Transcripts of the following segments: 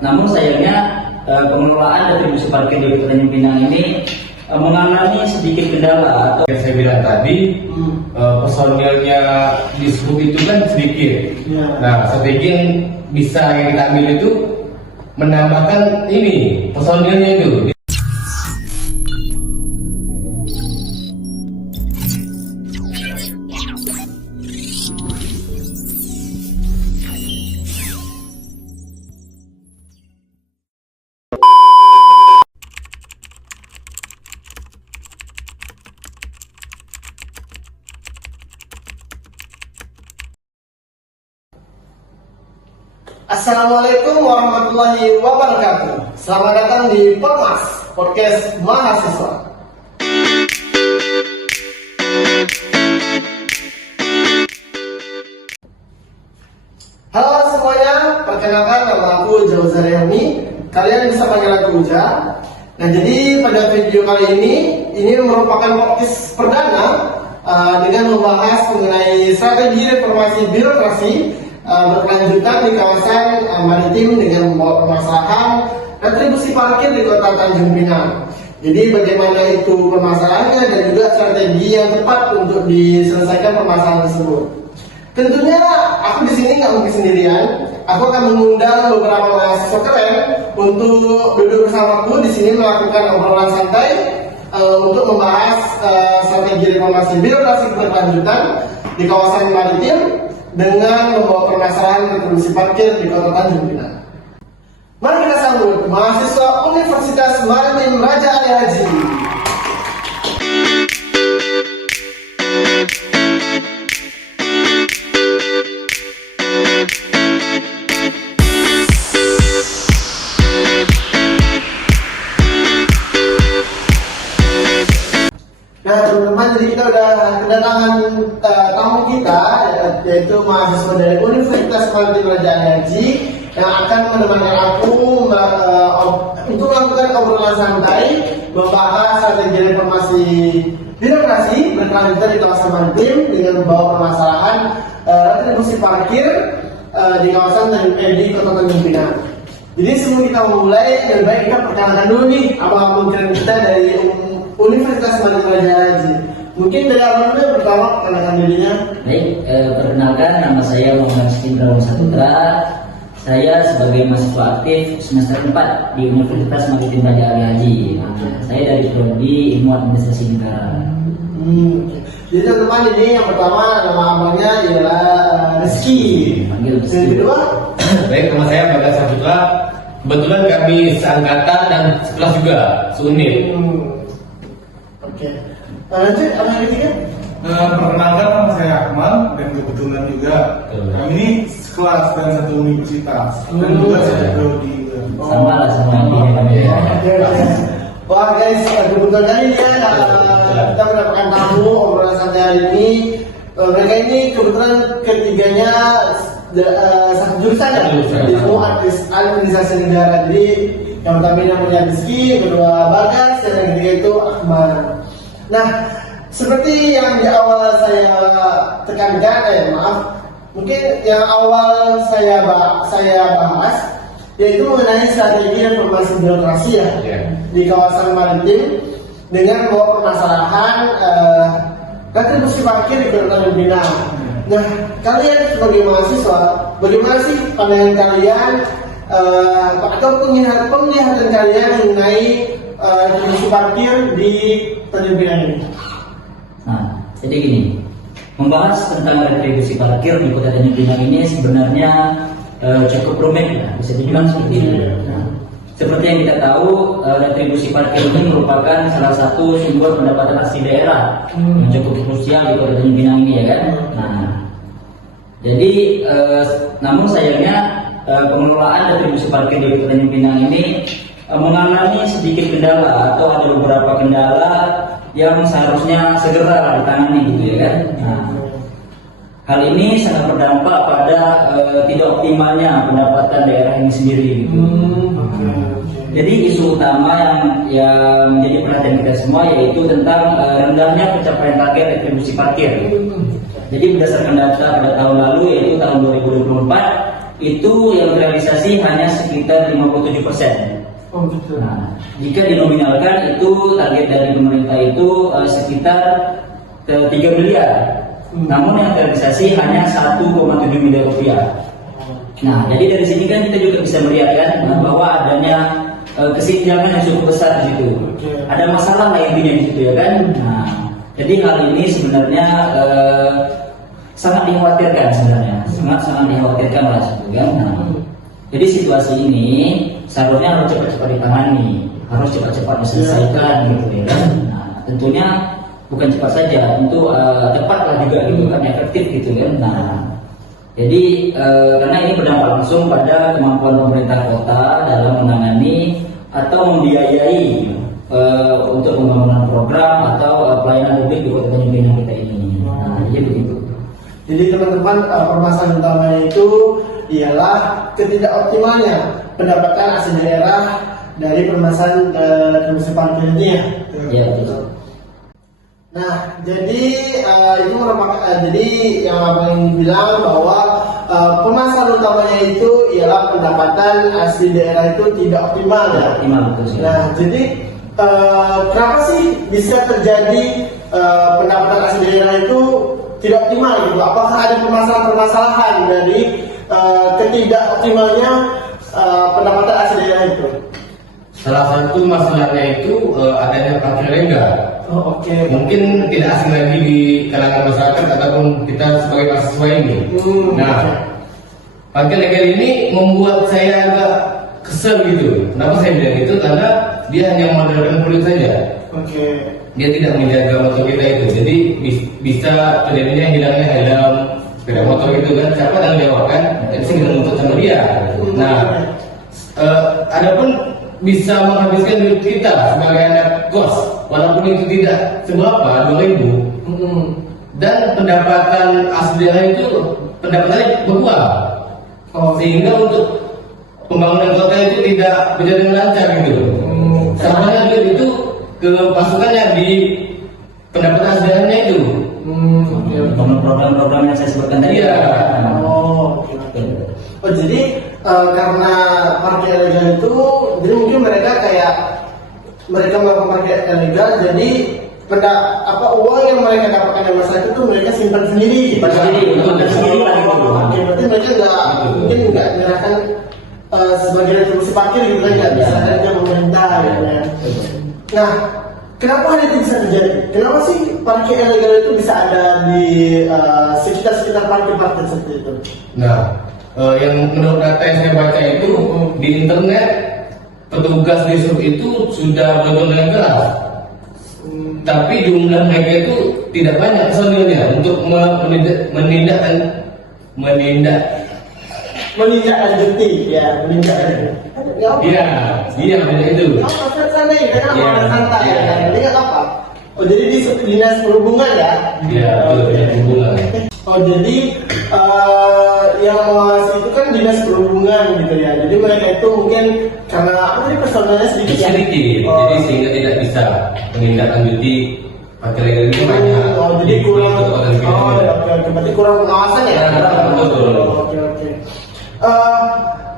namun sayangnya pengelolaan retribusi parkir di Kota Tanjung Pinang ini mengalami sedikit kendala atau yang saya bilang tadi, personilnya di sub itu kan sedikit. Nah, strategi yang bisa yang kita ambil itu menambahkan ini personilnya itu. Assalamualaikum warahmatullahi wabarakatuh. Selamat datang di Permas Podcast Mahasiswa. Halo semuanya, perkenalkan nama aku Jauzar Yami. Kalian bisa panggil aku Uja. Nah, jadi pada video kali ini merupakan podcast perdana dengan membahas mengenai strategi reformasi birokrasi berkelanjutan di kawasan maritim dengan membawa permasalahan retribusi parkir di Kota Tanjung Pinang. Jadi bagaimana itu permasalahannya dan juga strategi yang tepat untuk diselesaikan permasalahan tersebut. Tentunya aku di sini nggak mungkin sendirian. Aku akan mengundang beberapa mahasiswa keren untuk duduk bersamaku di sini melakukan obrolan santai untuk membahas strategi reformasi birokrasi berkelanjutan di kawasan maritim dengan membawa permasalahan retribusi parkir di Kota Tanjung Pinang. Mari kita sambut mahasiswa Universitas Maritim Raja Ali Haji. Nah teman-teman, jadi kita udah kedatangan tamu kita, yaitu mahasiswa dari Universitas Maritim Raja Ali Haji yang akan menemani aku untuk melakukan obrolan santai membahas strategi reformasi birokrasi berkelanjutan di kawasan maritim dengan membawa permasalahan retribusi parkir di kawasan di Kota Tanjung Pinang. Jadi sebelum kita memulai, lebih baik kita perkenalkan dulu nih abang-abang keren kita dari Universitas Maritim Raja Ali Haji. Mungkin dari abang dulu pertama perkenalkan dirinya. baik. Perkenalkan, nama saya Muhammad Indra Saputra. Saya sebagai mahasiswa aktif semester 4 di Universitas Maritim Raja Ali Haji. Saya dari Prodi Ilmu Administrasi Negara. Jadi teman-teman, ini yang pertama nama abangnya ialah Rizky. Panggil Rizky. Yang kedua, Baik, nama saya Bagas Saputra. Kebetulan kami seangkatan dan sekelas juga, seunit. Oke. Lanjut, apa yang ketiga? Perkenalkan, nama saya Akmal dan kebetulan juga kami ini sekelas dan satu universitas dan juga satu prodi. Sama lah semuanya. Wah guys, kebetulan kali ini ya kita mendapatkan tamu obrolan santai hari ini. Mereka ini kebetulan ketiganya satu jurusan ya, di semua administrasi negara. Jadi yang pertama namanya Rizky, kedua Bagas, dan yang ketiga itu Akmal. Nah, seperti yang di awal saya tekankan, mungkin yang awal saya bahas yaitu mengenai strategi reformasi birokrasi ya di kawasan maritim dengan membawa permasalahan retribusi parkir di Kota Tanjung Pinang. Nah, kalian sebagai mahasiswa, bagaimana sih pandangan kalian atau penglihatan kalian mengenai retribusi parkir di Tanjung Pinang ini? Nah, jadi gini, membahas tentang retribusi parkir di Kota Tanjung Pinang ini sebenarnya cukup rumit ya, bisa dibilang seperti itu. Nah, seperti yang kita tahu, retribusi parkir ini merupakan salah satu sumber pendapatan asli daerah yang cukup krusial di Kota Tanjung Pinang ini ya kan. Nah, jadi namun sayangnya pengelolaan retribusi parkir di Kota Tanjung Pinang ini mengalami sedikit kendala atau ada beberapa kendala yang seharusnya segera ditangani gitu ya kan. Nah, hal ini sangat berdampak pada tidak optimalnya pendapatan daerah ini sendiri gitu. Jadi isu utama yang menjadi perhatian kita semua yaitu tentang rendahnya pencapaian target retribusi parkir. Jadi berdasarkan data pada tahun lalu yaitu tahun 2024 itu yang terrealisasi hanya sekitar 57%. Oh gitu. Nah, jika dinominalkan itu target dari pemerintah itu sekitar 3 miliar. Namun yang terrealisasi hanya 1,7 miliar rupiah. Nah, jadi dari sini kan kita juga bisa melihat kan bahwa adanya kesenjangan yang cukup besar di situ. Ada masalah lah intinya di situ ya kan. Nah, jadi hal ini sebenarnya sangat dikhawatirkan sebenarnya, sangat dikhawatirkan lah situ kan. Nah, jadi situasi ini seharusnya harus cepat-cepat ditangani, harus cepat-cepat diselesaikan gitu ya kan. Nah, tentunya bukan cepat saja, tentu tepatlah juga gitu kan, efektif gitu kan. Nah, jadi karena ini berdampak langsung pada kemampuan pemerintah kota dalam menangani atau membiayai untuk pembangunan program atau pelayanan publik di Kota Tanjung Pinang kita ini. Nah, jadi begitu. Jadi teman-teman, permasalahan utamanya itu ialah ketidakoptimalnya pendapatan asli daerah dari permasalahan komisi parkir ini ya. Ya betul. Nah, jadi itu merupakan jadi yang abang ingin bilang bahwa permasalahan utamanya itu ialah pendapatan asli daerah itu tidak optimal ya. Optimal betul sih. Nah, jadi kenapa sih bisa terjadi pendapatan asli daerah itu tidak optimal gitu? Apakah ada permasalahan-permasalahan dari ketidakoptimalnya pendapatan asli daerah itu? Salah satu masalahnya itu adanya parkir legal. Oh, oke. Mungkin tidak asing lagi di kalangan masyarakat ataupun kita sebagai mahasiswa ini. Nah, parkir legal ini membuat saya agak kesel gitu. Kenapa saya bilang itu? Karena dia hanya mengandalkan kulit saja. Oke. Dia tidak menjaga motor kita itu. Jadi bisa terjadinya hilangnya helm sepeda motor itu kan. Siapa tanggung jawab kan? Jadi kita menuntut sama dia. Nah, adapun bisa menghabiskan duit kita sebagai anak kos, walaupun itu tidak seberapa, 2.000, dan pendapatan asli daerah itu pendapatannya berkurang, sehingga untuk pembangunan kota itu tidak berjalan lancar gitu. Sebenarnya duit itu ke pasukannya di pendapatan asli daerahnya itu. Program-program yang saya sebutkan tadi. Iya. Oh, jadi karena parkir ilegal itu, jadi mungkin mereka melakukan parkir ilegal, jadi uang yang mereka dapatkan dari masyarakat itu mereka simpan sendiri. Simpan sendiri lah gitu. Oke, berarti mereka mungkin nggak menyerahkan sebagai retribusi parkir gitu kan, nggak bisa dari pemerintah gitu ya. Nah, kenapa hal itu bisa terjadi? Kenapa sih parkir ilegal itu bisa ada di sekitar parkir-parkir seperti itu? Nah, yang menurut data yang saya baca itu di internet petugas di sub itu sudah betul dengan keras, tapi jumlah mereka itu tidak banyak personilnya untuk menindaklanjuti. Iya banyak itu. Santai, karena Iya, orang santai iya. ya. Jadi nggak apa. Oh, jadi di dinas perhubungan ya? Iya, betul, ya, hubungan. Oh, jadi yang mengawasi itu kan dinas perhubungan gitu ya. Jadi mereka itu mungkin karena apa tadi personalnya sedikit ya? Sedikit, Oh. jadi sehingga tidak bisa menindaklanjuti parkir legal itu banyak. Oh, jadi kurang. Di Kota Tanjung Pinang. Oh, oke. Berarti kurang pengawasan ya? Nah, betul. Oke.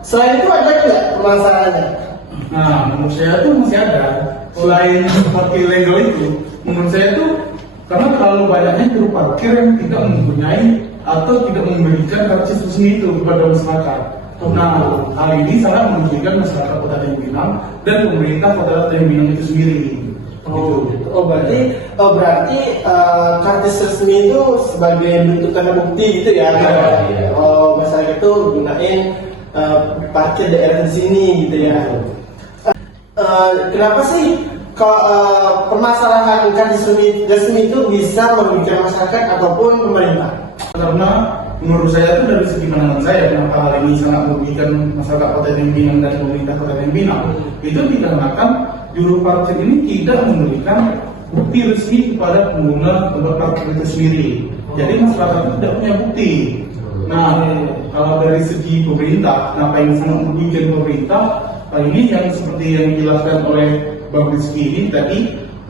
Selain itu ada nggak permasalahannya? Nah, menurut saya tuh masih ada. Selain parkir legal itu, menurut saya tuh karena terlalu banyaknya juru parkir yang tidak mempunyai atau tidak memberikan karcis resmi itu kepada masyarakat. Nah, hal ini sangat merugikan masyarakat Kota Tanjung Pinang dan pemerintah Kota Tanjung Pinang itu sendiri. Berarti kartis resmi itu sebagai bentuk tanda bukti gitu ya? Iya. Oh, masyarakat itu gunain parkir daerah di sini gitu ya? Kenapa sih permasalahan kartis resmi itu bisa merugikan masyarakat ataupun pemerintah? Karena menurut saya itu dari segi pandangan saya kenapa hal ini sangat merugikan masyarakat Kota Tanjung Pinang dan pemerintah Kota Tanjung Pinang itu dikarenakan juru parkir ini tidak memberikan bukti resmi kepada pengguna tempat parkir itu sendiri. Jadi masyarakat itu tidak punya bukti. Nah, kalau dari segi pemerintah, kenapa ini sangat merugikan pemerintah? Hal ini yang seperti yang dijelaskan oleh Bang Rizky ini tadi,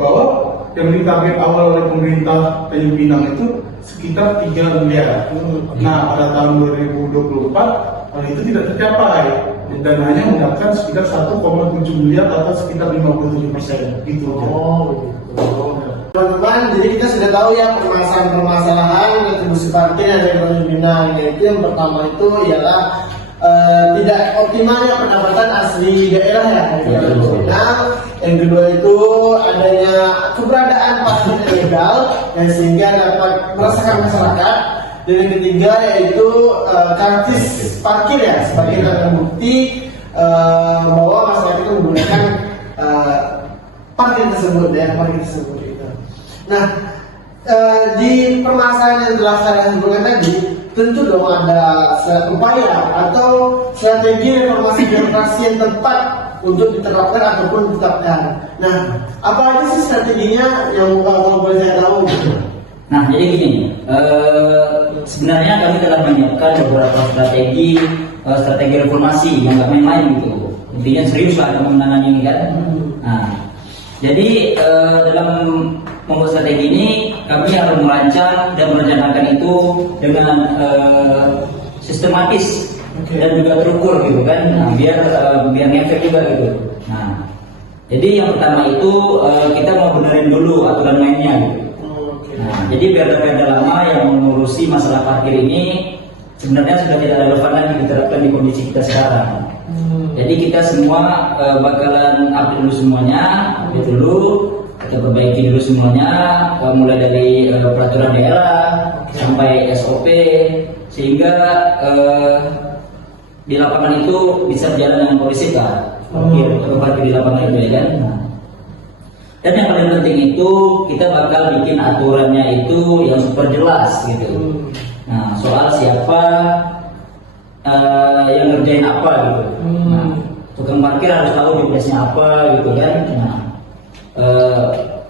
bahwa yang ditarget awal oleh pemerintah Tanjung Pinang itu sekitar 3 miliar. Nah, pada tahun 2024 hal itu tidak tercapai dan hanya mendapatkan sekitar 1,7 miliar atau sekitar 57%. Gitu. Teman-teman, jadi kita sudah tahu ya permasalahan retribusi parkir yang ada di Kota Pinang. Yaitu yang pertama itu ialah tidak optimalnya pendapatan asli daerah ya dari Kota Pinang. Yang kedua itu adanya keberadaan parkir ilegal yang sehingga dapat meresahkan masyarakat. Dan yang ketiga yaitu karcis parkir ya sebagai bukti bahwa masyarakat itu menggunakan parkir tersebut ya, parkir tersebut gitu. Nah, di permasalahan yang telah saya sebutkan tadi, tentu dong ada upaya atau strategi reformasi birokrasi yang tepat untuk diterapkan ataupun ditetapkan. Nah, apa aja sih strateginya yang kalau boleh saya tahu? Nah, jadi gini, sebenarnya kami telah menyiapkan beberapa strategi reformasi yang nggak main-main gitu. Intinya serius lah kami menangani ini kan. Nah, jadi dalam membuat strategi ini kami harus merancang dan merencanakan itu dengan sistematis dan juga terukur gitu kan. Nah, biar ngefek juga gitu. Nah, jadi yang pertama itu kita mau benerin dulu aturan mainnya gitu. Nah, jadi perda-perda lama yang mengurusi masalah parkir ini sebenarnya sudah tidak relevan lagi diterapkan di kondisi kita sekarang. Jadi kita semua bakalan update dulu semuanya, update dulu, kita perbaiki dulu semuanya, mulai dari peraturan daerah sampai SOP, sehingga di lapangan itu bisa berjalan dengan kondusif kan, parkir di lapangan itu ya kan. Nah, dan yang paling penting itu kita bakal bikin aturannya itu yang super jelas gitu. Nah, soal siapa yang ngerjain apa gitu. Nah, tukang parkir harus tahu tugasnya apa gitu kan. Nah,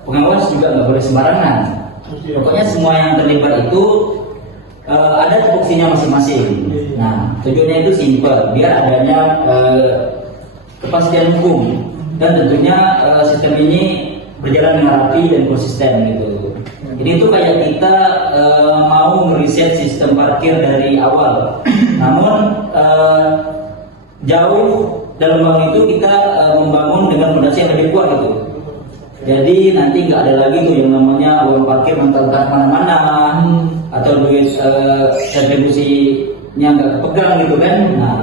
pengawas juga nggak boleh sembarangan. Pokoknya semua yang terlibat itu ada tupoksinya masing-masing. Nah, tujuannya itu simpel, biar adanya kepastian hukum dan tentunya sistem ini berjalan dengan rapi dan konsisten gitu. Jadi itu kayak kita mau meriset sistem parkir dari awal, namun jauh dalam hal itu kita membangun dengan fondasi yang lebih kuat gitu. Jadi nanti nggak ada lagi tuh yang namanya uang parkir mentah-mentah mana-mana atau duit retribusinya nggak kepegang gitu kan. Nah,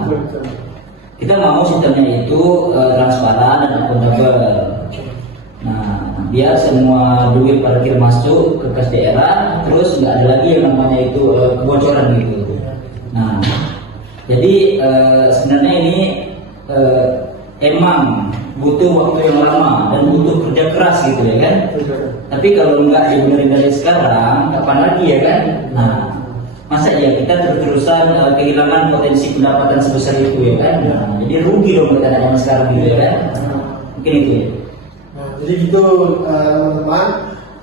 kita mau sistemnya itu transparan dan akuntabel. Nah, biar semua duit parkir masuk ke kas daerah, terus nggak ada lagi yang namanya itu kebocoran gitu. Nah, jadi sebenarnya ini emang butuh waktu yang lama dan butuh kerja keras gitu ya kan. Tapi kalau nggak dibenerin dari sekarang, kapan lagi ya kan? Nah, masa ya kita terus-terusan kehilangan potensi pendapatan sebesar itu ya kan? Nah, jadi rugi dong kita ada sekarang gitu ya kan? Mungkin itu ya. Nah, jadi gitu teman-teman.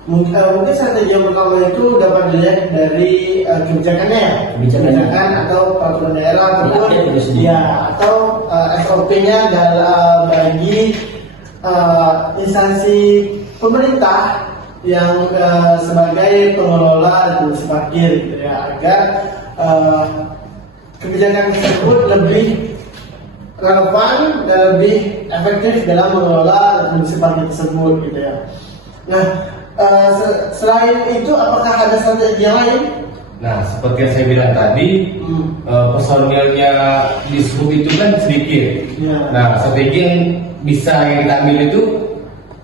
Mungkin strategi yang pertama itu dapat dilihat dari kebijakannya ya, kebijakan atau peraturan daerah ataupun atau SOP-nya dalam bagi instansi pemerintah yang sebagai pengelola retribusi parkir gitu ya, agar kebijakan tersebut lebih relevan dan lebih efektif dalam mengelola retribusi parkir tersebut gitu ya. Nah, selain itu apakah ada strategi yang lain? Nah, seperti yang saya bilang tadi, personilnya di sub itu kan sedikit. Nah, strategi yang bisa yang kita ambil itu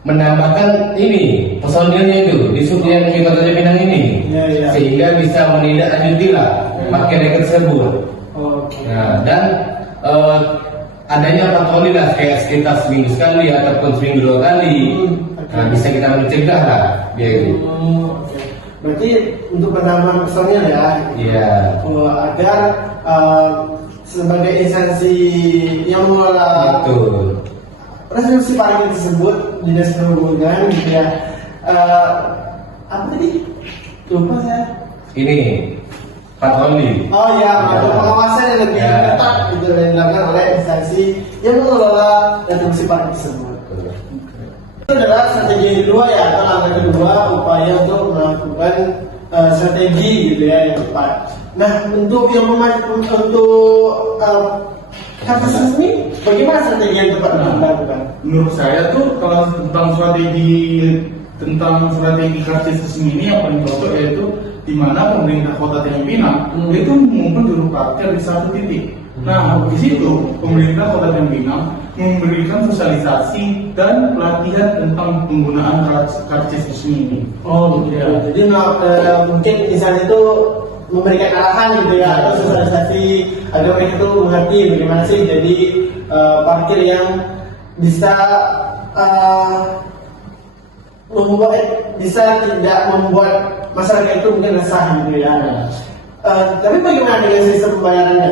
menambahkan ini personilnya itu di sub yang di Kota Pinang ini, sehingga bisa menindaklanjuti lah parkir tersebut. Nah, dan adanya patroli lah kayak sekitar seminggu sekali ataupun seminggu 2 kali. Nah, bisa kita mencegah lah dia itu. Berarti untuk penambahan personil ya. Iya. Agar sebagai instansi yang mengelola retribusi parkir tersebut, dinas perhubungan gitu ya. Apa tadi? Lupa saya. Ini patroli. Oh ya, ada pengawasan yang lebih ketat gitu yang dilakukan oleh instansi yang mengelola retribusi parkir tersebut. Itu adalah strategi yang kedua ya, atau langkah kedua upaya untuk melakukan strategi gitu ya yang tepat. Nah, untuk kartis resmi, bagaimana strategi yang tepat dilakukan? Menurut saya tuh kalau tentang strategi kartis resmi ini yang paling cocok yaitu di mana pemerintah Kota Tanjung Pinang itu mengumpulkan juru parkir di satu titik. Nah, di situ pemerintah Kota Tanjung Pinang memberikan sosialisasi dan pelatihan tentang penggunaan kartis resmi ini. Oh, gitu ya. Jadi mungkin misalnya itu memberikan arahan gitu ya, atau sosialisasi agar mereka itu mengerti bagaimana sih jadi parkir yang bisa tidak membuat masyarakat itu mungkin resah gitu ya. Tapi bagaimana dengan sistem pembayarannya?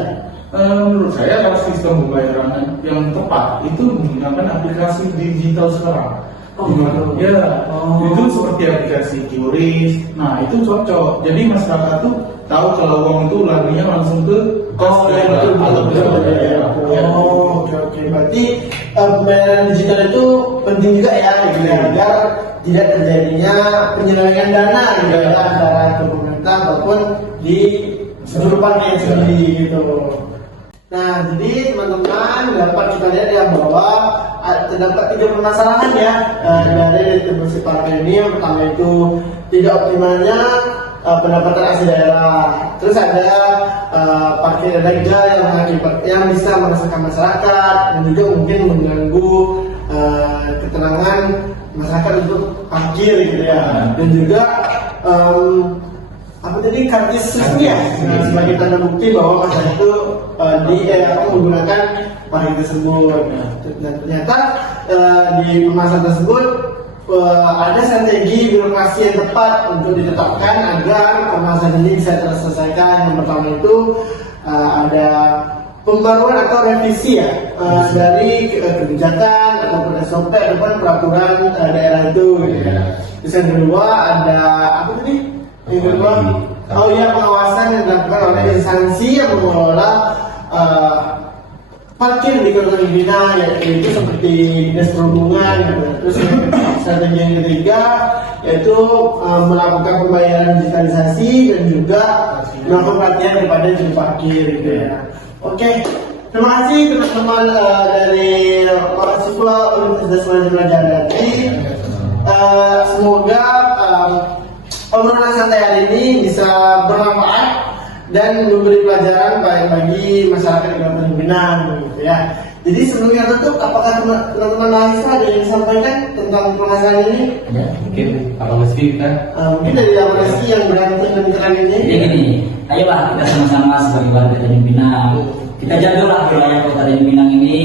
Menurut saya kalau sistem pembayaran yang tepat itu menggunakan aplikasi digital sekarang. Itu seperti aplikasi QRIS. Nah, itu cocok. Jadi masyarakat tuh tahu kalau uang itu larinya langsung ke kas daerah atau ke daerah. Oke. Berarti pembayaran digital itu penting juga ya, gitu ya, agar tidak terjadinya penyelewengan dana gitu ya, antara pemerintah ataupun di juru parkir sendiri gitu. Nah, jadi teman-teman dapat kita lihat ya bahwa terdapat 3 permasalahan ya dari distribusi parkir ini. Yang pertama itu tidak optimalnya pendapatan asli daerah. Terus ada parkir ilegal yang bisa meresahkan masyarakat dan juga mungkin mengganggu ketenangan masyarakat untuk parkir gitu ya. Dan juga kartis resmi ya, sebagai tanda bukti bahwa masyarakat itu menggunakan parkir tersebut. Dan ternyata di pembahasan tersebut ada strategi birokrasi yang tepat untuk ditetapkan agar permasalahan ini bisa terselesaikan. Yang pertama itu ada pembaruan atau revisi ya dari kebijakan ataupun SOP ataupun peraturan daerah itu gitu ya. Terus yang kedua ada yang kedua pengawasan yang dilakukan oleh instansi yang mengelola parkir di Kota Tanjung Pinang, yaitu seperti Dinas Perhubungan gitu. Terus strategi yang ketiga yaitu melakukan pembayaran digitalisasi dan juga melakukan pelatihan kepada juru parkir gitu ya. Oke, terima kasih teman-teman dari mahasiswa Universitas Majemah Jati. Semoga obrolan santai hari ini bisa bermanfaat dan memberi pelajaran baik bagi masyarakat di Kota Tanjung Pinang gitu ya. Jadi sebelumnya tutup, apakah teman-teman mahasiswa ada yang disampaikan tentang permasalahan ini? Ya, mungkin Pak Meski kan? Mungkin dari Pak Meski yang berantem dan keren ini. Jadi gini, ayolah kita sama-sama sebagai warga Tanjung Pinang, kita jagalah wilayah Kota Tanjung Pinang ini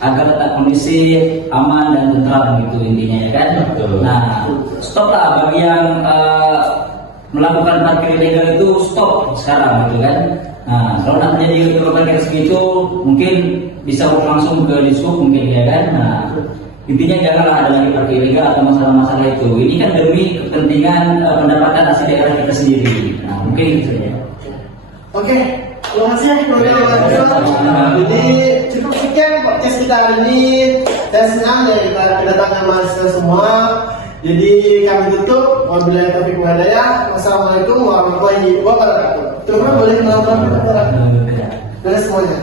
agar tetap kondusif, aman dan tentram gitu intinya ya kan. Betul. Nah, stop lah bagi yang melakukan parkir ilegal itu stop sekarang gitu kan. Nah, kalau nanti jadi parkir segitu mungkin bisa langsung ke Dishub mungkin ya kan. Nah, intinya janganlah ada lagi parkir ilegal atau masalah-masalah itu. Ini kan demi kepentingan pendapatan asli daerah kita sendiri. Nah, mungkin itu saja. Oke, terima kasih ya teman-teman. Jadi cukup sekian podcast kita hari ini. Saya senang ya kita kedatangan mahasiswa semua. Jadi kami tutup. Wabillahi taufiq wal hidayah. Wassalamualaikum warahmatullahi wabarakatuh. Teman-teman boleh menonton kita. Terima kasih semuanya.